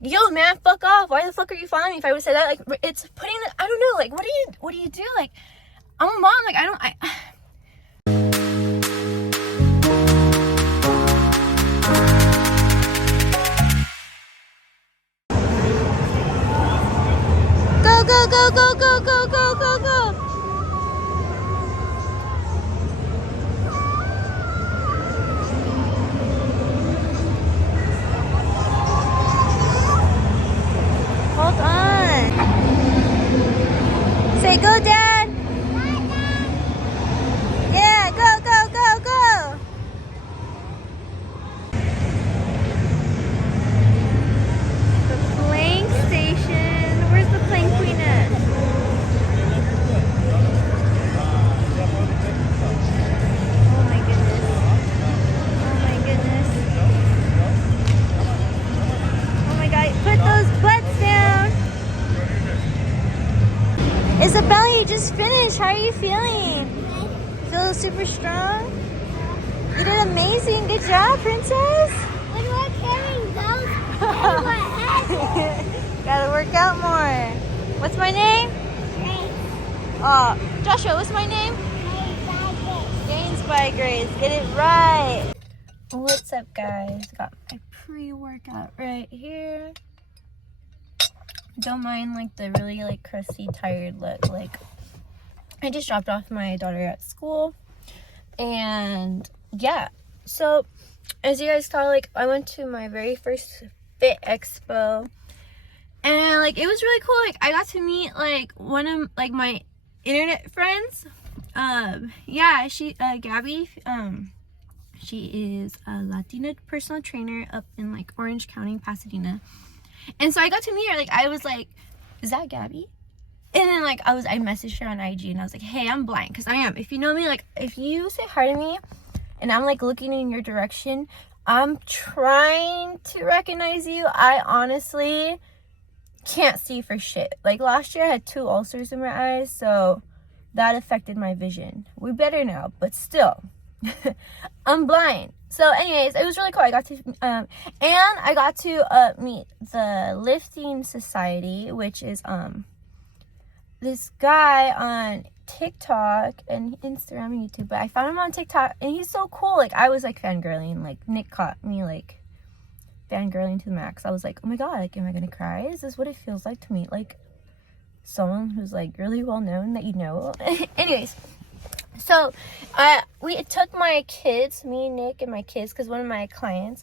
yo, man, fuck off. Why the fuck are you following me? If I would say that, like, it's putting, I don't know, like, what do you do? Like, I'm a mom, like, Go, go, go, go, go, go, go, go, go. Hold on. Say go, Dad. Yeah, go, go, go, go. The plane station. Where's the plane queen at? Oh my goodness. Oh my goodness. Oh my god. Put those butts down. Isabella, you just finished. How are you feeling? Feel super strong? You did amazing. Good job, princess. When we're carrying those in my head. Gotta work out more. What's my name? Joshua, what's my name? Gains by Grace. Get it right. What's up, guys? Got my pre-workout right here. Don't mind like the really like crusty, tired look. Like, I just dropped off my daughter at school, and yeah. So as you guys saw, like, I went to my very first Fit Expo, and like it was really cool. Like, I got to meet like one of like my internet friends. Yeah, she Gabby, she is a Latina personal trainer up in like Orange County, Pasadena. And so I got to meet her. Like, I was like, is that Gabby? And then like I messaged her on IG, and I was like, hey, I'm blind, because I am. If you know me, like, if you say hi to me and I'm like looking in your direction, I'm trying to recognize you. I honestly can't see for shit. Like, last year I had 2 ulcers in my eyes, so that affected my vision. We're better now, but still. I'm blind. So anyways, it was really cool. I got to and I got to meet the Lifting Society, which is this guy on TikTok and Instagram and YouTube, but I found him on TikTok, and he's so cool. Like, I was like fangirling. Like, Nick caught me like fangirling to the max. I was like, oh my god, like, am I gonna cry? Is this what it feels like to meet like someone who's like really well known that you know? Anyways, so we took my kids, me, Nick, and my kids, because one of my clients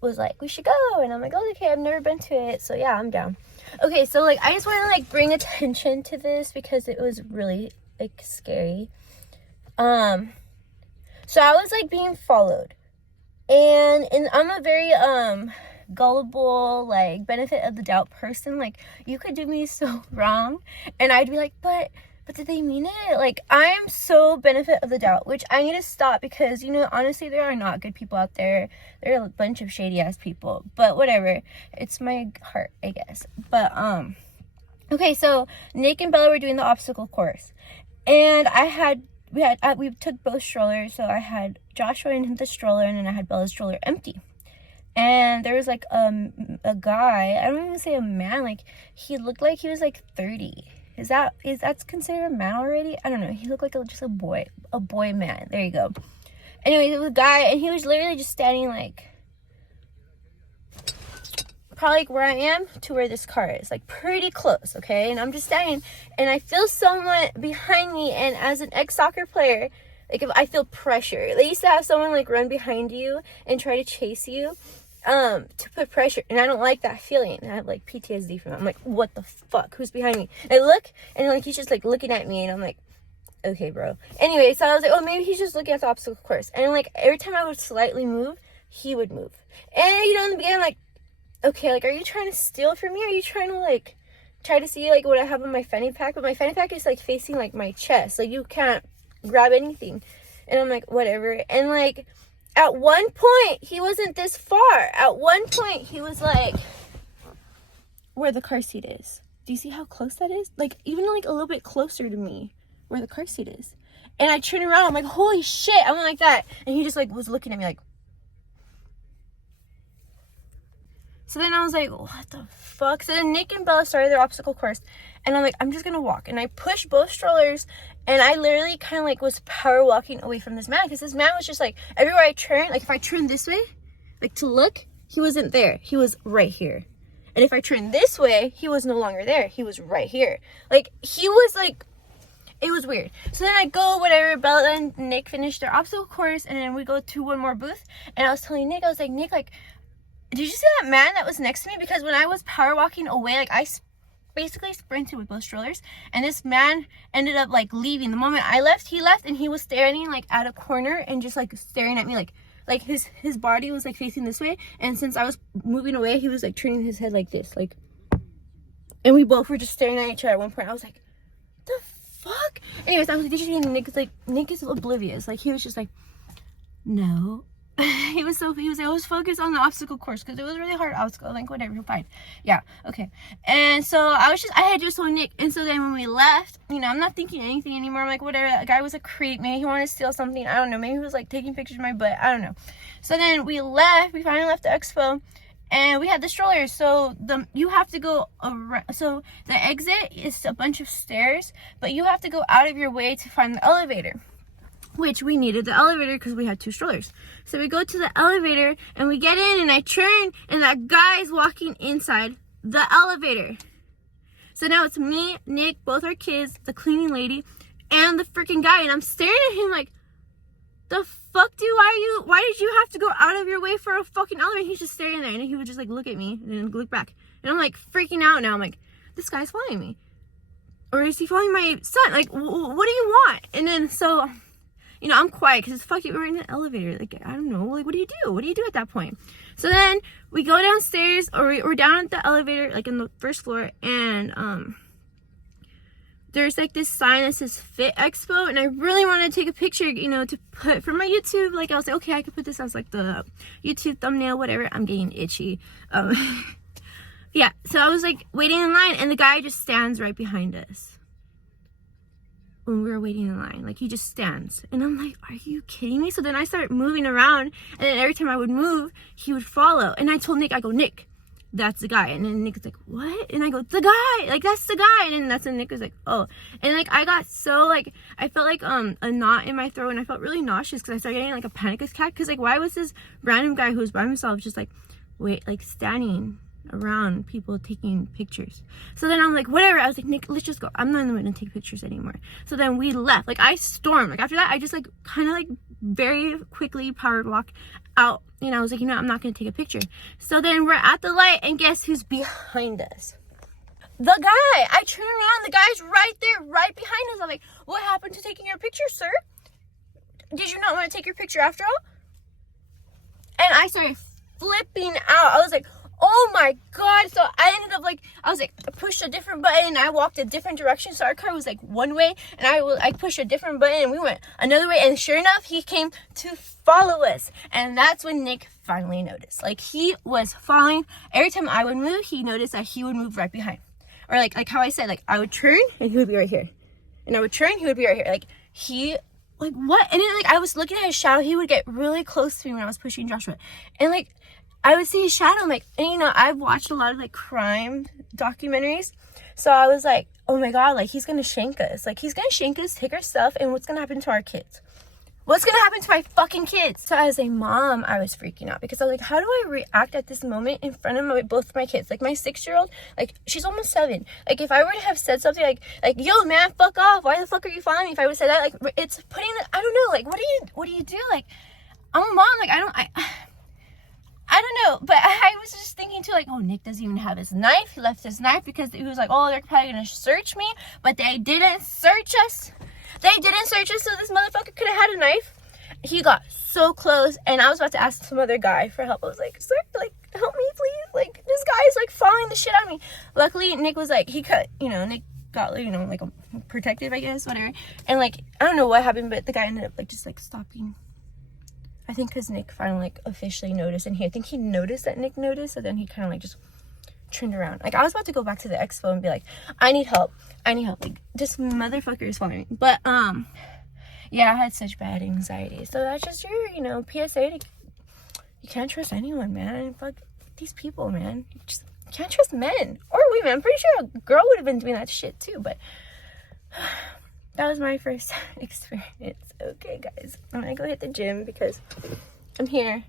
was like, we should go, and I'm like, oh, okay, I've never been to it, so yeah, I'm down. Okay, so like I just want to like bring attention to this because it was really like scary. So I was like being followed, and I'm a very gullible, like, benefit of the doubt person. Like, you could do me so wrong, and I'd be like, but did they mean it? Like, I'm so benefit of the doubt, which I need to stop, because, you know, honestly, there are not good people out there. There are a bunch of shady ass people, but whatever. It's my heart, I guess. But okay, so Nick and Bella were doing the obstacle course, and we took both strollers. So I had Joshua in the stroller, and then I had Bella's stroller empty. And there was like a guy, I don't even say a man, like, he looked like he was like 30. Is that considered a man already? I don't know. He looked like just a boy man. There you go. Anyway, it was a guy, and he was literally just standing like probably like where I am to where this car is, like pretty close, okay? And I'm just standing, and I feel someone behind me, and as an ex-soccer player, like, if I feel pressure, they used to have someone like run behind you and try to chase you, to put pressure, and I don't like that feeling. I have like PTSD from that. I'm like, what the fuck? Who's behind me? And I look, and like he's just like looking at me, and I'm like, okay, bro. Anyway, so I was like, oh, maybe he's just looking at the obstacle course. And like every time I would slightly move, he would move. And you know, in the beginning, I'm like, okay, like, are you trying to steal from me? Are you trying to like try to see like what I have in my fanny pack? But my fanny pack is like facing like my chest, like you can't grab anything. And I'm like, whatever. And like at one point, he wasn't this far. At one point, he was like where the car seat is. Do you see how close that is? Like, even like a little bit closer to me where the car seat is. And I turned around, I'm like, holy shit, I went like that. And he just like was looking at me like, So then I was like, what the fuck? So then Nick and Bella started their obstacle course. And I'm like, I'm just gonna walk. And I pushed both strollers. And I literally kind of like was power walking away from this man. Because this man was just like, everywhere I turned, like if I turned this way, like to look, he wasn't there. He was right here. And if I turned this way, he was no longer there. He was right here. Like, he was like, it was weird. So then I go, whatever, Bella and Nick finished their obstacle course. And then we go to one more booth. And I was telling Nick, I was like, Nick, like, did you see that man that was next to me? Because when I was power walking away, like I basically sprinted with both strollers, and this man ended up like leaving. The moment I left, he left, and he was standing like at a corner and just like staring at me, like his body was like facing this way, and since I was moving away, he was like turning his head like this, like, and we both were just staring at each other. At one point I was like, the fuck? Anyways, I was like, did you see Nick? Like, Nick is oblivious. Like, he was just like, no. he was I was focused on the obstacle course because it was really hard obstacle. Like, whatever, fine. Yeah, okay. And so I had just told Nick. And so then when we left, you know, I'm not thinking anything anymore. I'm like, whatever. That guy was a creep. Maybe he wanted to steal something. I don't know. Maybe he was like taking pictures of my butt. I don't know. So then we left. We finally left the expo. And we had the strollers. So you have to go around. So the exit is a bunch of stairs, but you have to go out of your way to find the elevator. Which we needed the elevator because we had 2 strollers. So we go to the elevator and we get in, and I turn, and that guy's walking inside the elevator. So now it's me, Nick, both our kids, the cleaning lady, and the freaking guy. And I'm staring at him like, the fuck, dude? Why did you have to go out of your way for a fucking elevator? And he's just staring there, and he would just like look at me and then look back. And I'm like freaking out now. I'm like, this guy's following me. Or is he following my son? Like, what do you want? And then so, you know, I'm quiet because fuck it, we're in an elevator. Like, I don't know. Like, what do you do? What do you do at that point? So then we go downstairs, or we're down at the elevator, like in the first floor, and there's like this sign that says Fit Expo, and I really wanted to take a picture, you know, to put for my YouTube. Like, I was like, okay, I could put this as like the YouTube thumbnail, whatever. I'm getting itchy. Yeah, so I was like waiting in line, and the guy just stands right behind us when we were waiting in line. Like, he just stands, and I'm like, are you kidding me? So then I started moving around, and then every time I would move, he would follow. And I told Nick, I go, Nick, that's the guy. And then Nick was like, what? And I go, the guy, like, that's the guy. And then that's when Nick was like, oh. And like, I got so like, I felt like a knot in my throat, and I felt really nauseous because I started getting like a panic attack, because like, why was this random guy who was by himself just like, wait, like standing around people taking pictures? So then I'm like, whatever. I was like, Nick, let's just go. I'm not even gonna take pictures anymore. So then we left. Like, I stormed. Like, after that, I just like kind of like very quickly powered walk out, and I was like, you know, I'm not gonna take a picture. So then we're at the light, and guess who's behind us? The guy. I turn around, the guy's right there, right behind us. I'm like, what happened to taking your picture, sir? Did you not want to take your picture after all? And I started flipping out. I was like, oh my god. So I ended up like, I was like, I pushed a different button, and I walked a different direction. So our car was like one way, and I pushed a different button, and we went another way. And sure enough, he came to follow us. And that's when Nick finally noticed. Like, he was following. Every time I would move, he noticed that he would move right behind. Or like how I said, like, I would turn and he would be right here, and I would turn, he would be right here. Like, he, like, what? And then like, I was looking at his shadow. He would get really close to me when I was pushing Joshua, and like, I would see his shadow. I'm like, and you know, I've watched a lot of like crime documentaries, so I was like, oh my god, like, he's gonna shank us. Like, he's gonna shank us, take our stuff, and what's gonna happen to our kids? What's gonna happen to my fucking kids? So as a mom, I was freaking out, because I was like, how do I react at this moment in front of both my kids? Like, my 6-year-old, like, she's almost 7. Like, if I were to have said something like, yo, man, fuck off. Why the fuck are you following me? If I would have said that, like, it's putting, I don't know, like, what do you do? Like, I'm a mom, like, I don't know, but I was just thinking too, like, oh, Nick doesn't even have his knife. He left his knife because he was like, oh, they're probably gonna search me, but they didn't search us. They didn't search us, so this motherfucker could have had a knife. He got so close, and I was about to ask some other guy for help. I was like, sir, like, help me, please. Like, this guy is like following the shit out of me. Luckily, Nick was like, Nick got, you know, like, protective, I guess, whatever. And like, I don't know what happened, but the guy ended up like just like stopping. I think because Nick finally like officially noticed, and I think he noticed that Nick noticed, so then he kind of like just turned around. Like, I was about to go back to the expo and be like, I need help. Like, this motherfucker is following me. But yeah, I had such bad anxiety. So that's just your, you know, PSA to, you can't trust anyone, man. Fuck, these people, man. You just can't trust men or women. I'm pretty sure a girl would have been doing that shit too, but that was my first experience. Okay, guys, I'm gonna go hit the gym because I'm here.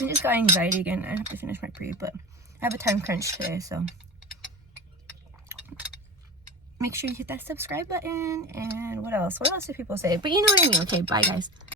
I just got anxiety again. I have to finish my pre, but I have a time crunch today, so make sure you hit that subscribe button. And what else? What else do people say? But you know what I mean. Okay, bye, guys.